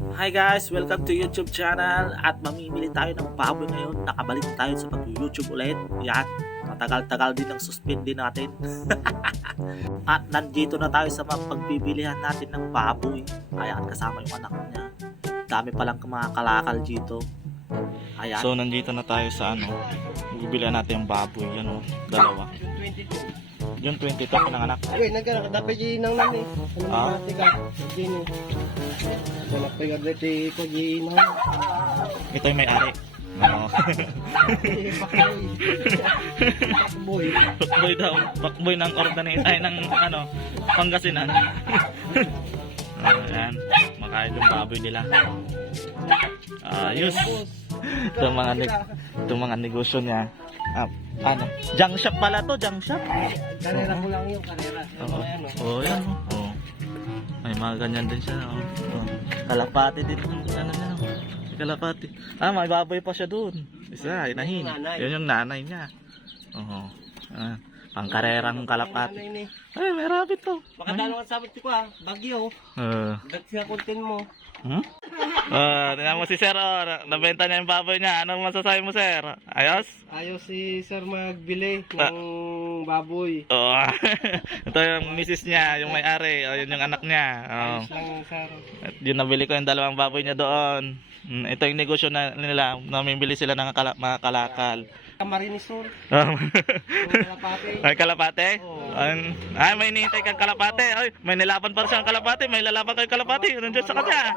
Hi guys! Welcome to YouTube channel at mamimili tayo ng baboy ngayon. Nakabalik tayo sa pag-YouTube ulit. Yan, matagal-tagal din ang suspend din natin. at nandito na tayo sa pagbibilihan natin ng baboy. Ayan, kasama yung anak niya. Dami palang mga kalakal dito. Ayan. So nandito na tayo sa ano, bibilihan natin yung baboy, yan o, dalawa. Yung 22 pinanganak. Uy, nagkana dapat yung nang nani. Ano Ah? ah? tiga? Gini. Wala pa yung dati pag iinang. Ito yung may-ari. Oo. Boy. Fuckboy daw. Fuckboy ng organize, ay ng ano, Pangasinan. Ayan, makain yung baboy nila. Ayos. Ito ang mga, neg- ito ang mga negosyo niya. Ah, ano? Junk shop pala to, junk shop. Karera ko lang yung karera. Oo. Ano oh. Oh, yan. oh. May mga ganyan din siya. Oh. Oh. Kalapati din. Ano oh. May kalapati. Ah, may baboy pa siya doon. Isa, inahin. Yan yung nanay niya. Oo. Ah, pangkarerang. Ano eh? Ay, may rabbit to. Makadalo ka sabit ko ah. Bagyo. Uh, Dag siya content mo. hmm? Ah, tingnan mo si Sir. Oh. Nabenta niya yung baboy niya. Anong masasabi mo, Sir? Ayos? Ayaw si sir magbili Ah. ng baboy. Oo. Ito yung misis niya, yung may-ari. Oh, yun yung anak niya. Oh. Ayos lang sir. At yun nabili ko yung dalawang baboy niya doon. Mm, ito yung negosyo na nila. Namimili sila ng kala, mga kalakal. Kamarinisol. Um, Yung kalapati. ay, kalapate? Oo. An- ay, may hinihintay kang kalapate. Ay, may nilaban para siyang kalapate. May lalaban kang kalapate. Nandiyan sa kanya.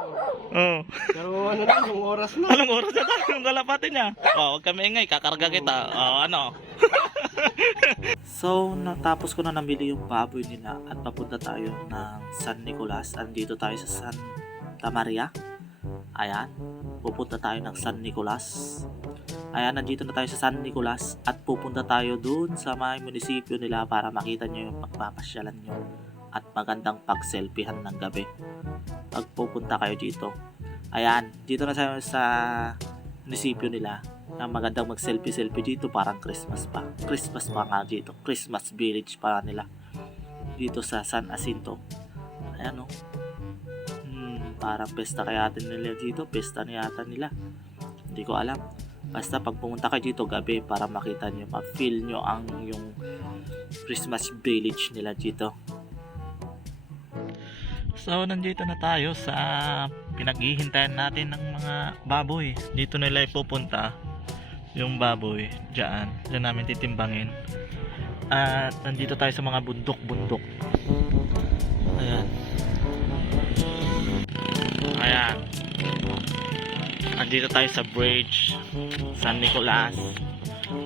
Oh. Pero ano na, yung oras na. Anong oras na tayo yung kalapate niya? Oh, huwag kami ingay. Kakarga kita. Oh, ano? So, natapos ko na namili yung baboy nila at papunta tayo ng San Nicolas. Andito tayo sa Santa Maria. Ayan, pupunta tayo ng San Nicolas. Ayan, nandito na tayo sa San Nicolas at pupunta tayo dun sa may munisipyo nila para makita nyo yung pagpapasyalan nyo at magandang pag-selfiehan ng gabi. Pag pupunta kayo dito. Ayan, dito na tayo sa munisipyo nila na magandang mag-selfie-selfie dito parang Christmas pa. Christmas pa nga dito. Christmas village para nila. Dito sa San Jacinto. Ayan o. Hmm, parang pesta kaya nila dito. Pesta na yata nila. Hindi ko alam. Basta pag pumunta kayo dito gabi para makita nyo, ma-feel nyo ang yung Christmas village nila dito. So, nandito na tayo sa pinaghihintayan natin ng mga baboy. Dito nila ipupunta yung baboy. Diyan. Diyan namin titimbangin. At nandito tayo sa mga bundok-bundok. Ayan. Ayan. Nandito tayo sa bridge. San Nicolas.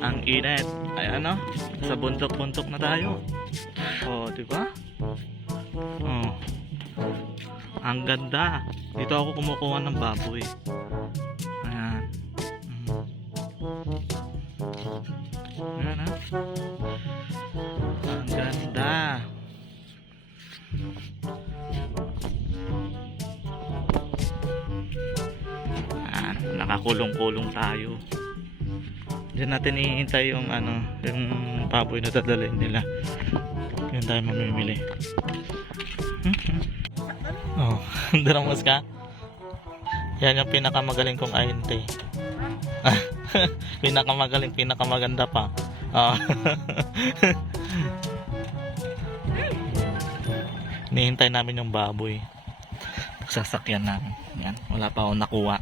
Ang init. Ayan no? Sa bundok-bundok na tayo. Oh, di ba? Oh. Ang ganda. Dito ako kumukuha ng baboy. Ayan. Mm. Ayan ha. Nakakulong-kulong tayo. Diyan natin iintay yung ano, yung baboy na dadalhin nila. Yan tayo mamimili. Oh, dramos ka? Yan yung pinakamagaling kong ayente. pinakamagaling, pinakamaganda pa. Oh. Nihintay namin yung baboy. Sasakyan namin. Yan, wala pa akong nakuha.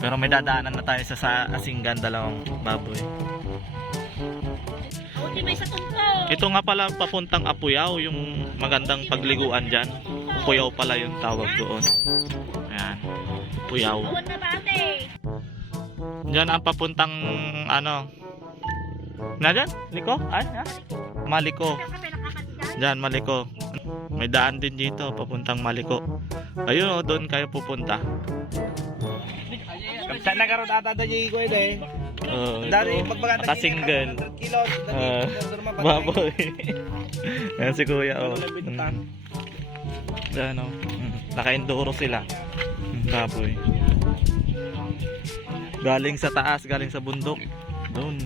Pero may dadaanan na tayo sa, sa Asinggan, dalawang baboy. Ito nga pala papuntang Apuyaw, yung magandang pagliguan dyan. Apuyaw pala yung tawag doon. Ayan. Apuyaw. Diyan ang papuntang ano. Na dyan? Liko? Ay, ha? Maliko. Diyan, Maliko. May daan din dito, papuntang Maliko. Ayun, oh, doon kayo pupunta. Saan nagkaroon ata da yung ko eh. Oh, Dari ito, magpaganda naka-single. Kilo, Ah, Baboy. Ayan si kuya, oh. Mm. Naka-enduro sila. Mm, Baboy. Galing sa taas, galing sa bundok. Doon.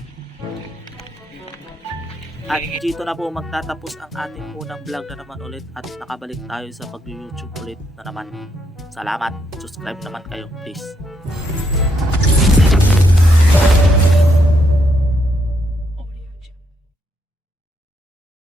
At dito na po magtatapos ang ating unang vlog na naman ulit at nakabalik tayo sa pag-YouTube ulit na naman. Salamat. Subscribe naman kayo, please.